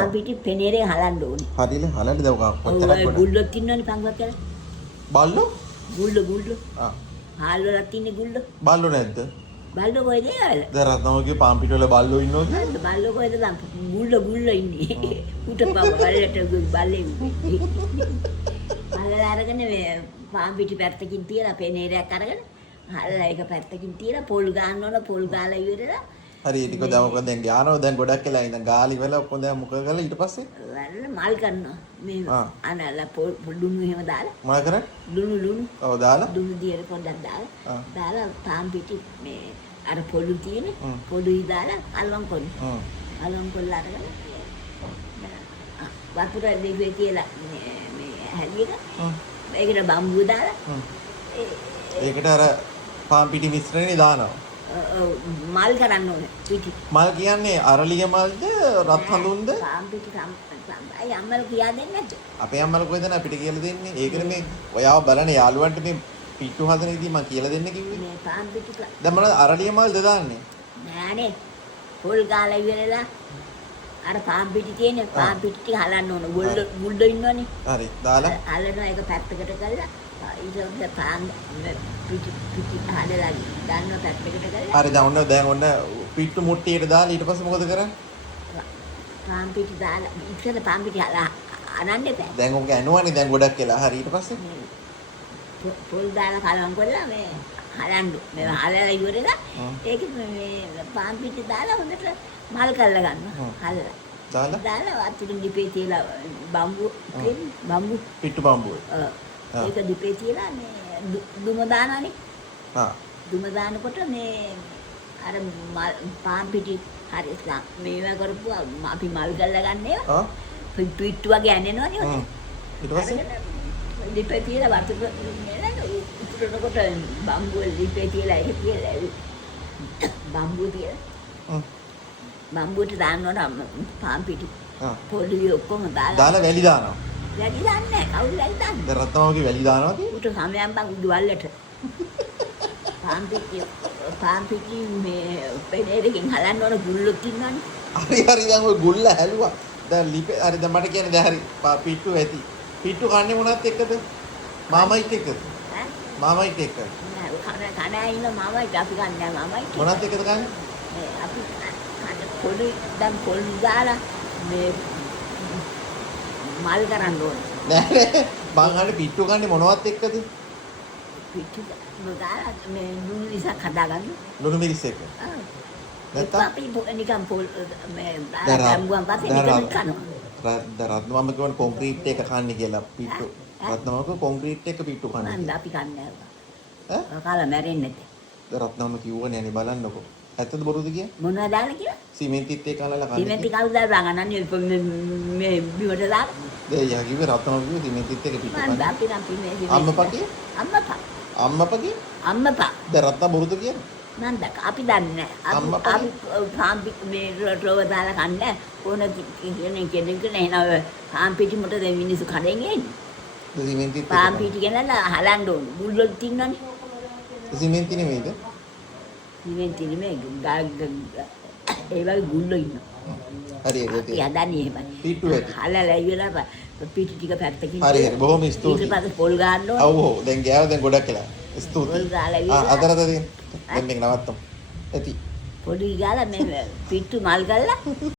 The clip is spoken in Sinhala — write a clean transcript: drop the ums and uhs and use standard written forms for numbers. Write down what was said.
පාන් පිටි පෙනේරේ හලන්න ඕනේ. හරියල හලන්න දවක කොච්චරක් ඔය ගුල්ලොත් ඉන්නවනේ පංගුවක් කියලා. බල්ලෝ? ගුල්ලෝ. ආ. හාල් වලත් ඉන්නේ ගුල්ලෝ. බල්ලෝ නැද්ද? බල්ලෝ කොහෙද ඒවල? දැන් රත්නමගේ පාන් පිටි වල බල්ලෝ ඉන්නවද? බල්ලෝ කොහෙද දැන් ගුල්ලෝ ඉන්නේ. උටපව වලට බල්ලේ ඉන්නේ. බල්ලලා අරගෙන මේ පාන් පිටි පැත්තකින් තියලා පෙනේරයක් අරගෙන හල්ලා ඒක පැත්තකින් තියලා පොල් ගන්න ඕන පොල් ගාලා ඉවරලා හරි ටික දවක දැන් ගානවා දැන් ගොඩක් වෙලා ඉඳන් ගාලි වෙලා ඔක්කොම දැන් මොකද කරලා ඊට පස්සේ මල් කරනවා මේ අනලා පොල් ලුණු එහෙම දාලා මොනවද කරන්නේ ලුණු ඔව් දාලා ලුණු දියර පොඩ්ඩක් දාලා පාන් පිටි මේ අර පොළු තියෙන පොළුයි දාලා අල්ලම් කොල්ල අරගෙන වතුර දෙවිය කියලා මේ හැලියක ඒකට බම්බුව දාලා ඒකට අර පාන් පිටි මිශ්‍රණේ දානවා මල් කරන්න ඕනේ පිටි. මල් කියන්නේ අරලිය මල්ද රත් හඳුන්ද? පාන් පිටි අයි අම්මලා කියා දෙන්නේ නැද්ද? අපේ අම්මලා කොහෙද අපිට කියලා දෙන්නේ? ඒකනේ මේ ඔයාව බලන යාළුවන්ට මේ පිට්ටු හදන ඉතින් මම කියලා දෙන්න කිව්වේ. මේ පාන් පිටි දැන් මොනවද අරලිය මල්ද දාන්නේ? නෑනේ. පොල් ගාලා ඉවරලා අර පාන් පිටි තියෙන පාන් පිටි හලන්න ඕන. ගුල්ඩ ඉන්නවනේ. හරි. දාලා හලනවා ඒක පැත්තකට කරලා ඊට පාන් පිටි හදලා ගන්න පැත්තකට කරලා හරි දැන් ඔන්න පිට්ටු මුට්ටියට දාලා ඊට පස්සේ මොකද කරන්නේ? පාන් පිටි දාලා ඉස්සෙල්ල පාන් පිටි අනන්න එපා. දැන් ඔක ඇනුවනේ දැන් ගොඩක් වෙලා. හරි ඊට පස්සේ පොල් දාලා කලවම් කරලා මේ හලන්න. මේ හලලා ඉවරලා ඒක මේ පාන් පිටි දාලා හොඳට මල් කරලා ගන්නවා. හලලා. දාලා වතුරින් දිපේ තියලා බම්බු පිට්ටු බම්බුව. ඒක දිපේ තියලා මේ දුම දානනේ. දුම දානකොට මේ අර පාන් පිටි හරි මේවා කරපුවා අපි මල් ගල්ලා ගන්න ඒවා. පිට්ටු වගේ ඇනෙනවනේ ඔය. ඊට පස්සේ දිපේ තියලා වතුර නෙලා උතුරනකොට බම්බුව දිපේ තියලා ඒක තියලා බම්බුව තියලා බම්බුවට දාන්න ඕන පාන් පිටි. පොඩි ඔක්කොම දාලා වැලි දානවා. වැලි දාන්නේ නැහැ. කවුරු වැලි දාන්නේ? දැන් රත්නමගේ වැලි දානවාද? උට සමයන් බං උඩවල්ලට. පාන් පිටි මේ පෙරේරකින් හලන්න ඕන ගුල්ලොත් ඉන්නවනේ. හරි දැන් ඔය ගුල්ල හැලුවා. දැන් ලිපේ හරි දැන් මට කියන්නේ දැන් හරි පිට්ටු ඇති. පිට්ටු කන්නේ මොනවත් එක්කද? මාමයිත් එක්කද? ඈ? මාමයිත් එක්ක. නෑ කන ඉන්න මාමයිත් අපි කන්නේ නෑ මාමයිත්. මොනවත් එක්කද කන්නේ? අපි පොඩි දැන් පොල් දාලා මේ මල් කරන්න ඕනේ. නෑ මං අහන්නේ පිට්ටු කන්නේ මොනවත් එක්කද? පිට්ටු දාලා මේ ලුණු ඉසක් හදාගන්න. ලුණු මිරිස් එක්ක. නැත්නම් අපි නිකන් පොල් මේ දැම්බුවන් පස්සේ නිකන් කනවා. රත්නමම කියන කොන්ක්‍රීට් එක කන්නේ කියලා පිට්ටු. රත්නමම කොන්ක්‍රීට් එක පිට්ටු කන්නේ. මම අපි කන්නේ නෑ. ඈ? කාලා මැරෙන්නේ නැතේ. රත්නමම කිව්වනේ අනේ බලන්නකෝ. ඇත්තද බොරුද කියන්නේ? මොනවද දාලා කියලා? සිමෙන්තිත් එක්ක අලලා කන්නේ. සිමෙන්ති කවුද දාගන්නේ මේ බිමට දාලා? දෙයියා කිව්වේ රත්නමම කිව්වේ සිමෙන්තිත් එක්ක පිට්ටු කන්නේ. මම අපි නම් පින්නේ අම්මපා කියේ? අම්මපා අම්මපා. දැන් රත්න බොරුද කියන්නේ? නන්ද අපි දන්නේ නැහැ. අපි පාන් පිටි මේ රොව දාලා කන්නේ ඕන කෙනෙක් නේන පාන් පිටි මට දැන් මිනිස්සු කඩෙන් එන්නේ. සිමෙන්තිත් පාන් පිටි ගෙනලා හලන්න ඕන. ගුල්ලොත් තින්නනේ. සිමෙන්ති නෙමෙයිද? සිමෙන්ති නෙමෙයි ඒ වගේ ගුල්ලෝ ඉන්නවා. හරි හරි. අපි හදන්නේ එහෙමයි. පිට්ටු ඇති. හලලා ඉවරලා පිටි ටික පැත්තකින්. හරි හරි බොහොම ස්තුතියි. ඊට පස්සේ පොල් ගන්න ඕන. ඔව් ඔව් දැන් ගෑව දැන් ගොඩක් කියලා. ස්තුතියි. පොල් ගාලා ඉවරලා. අතරද තියෙන. දැන් මේක නවත්තමු. ඇති. පොඩි ගාලා මේ පිට්ටු මල් ගල්ලා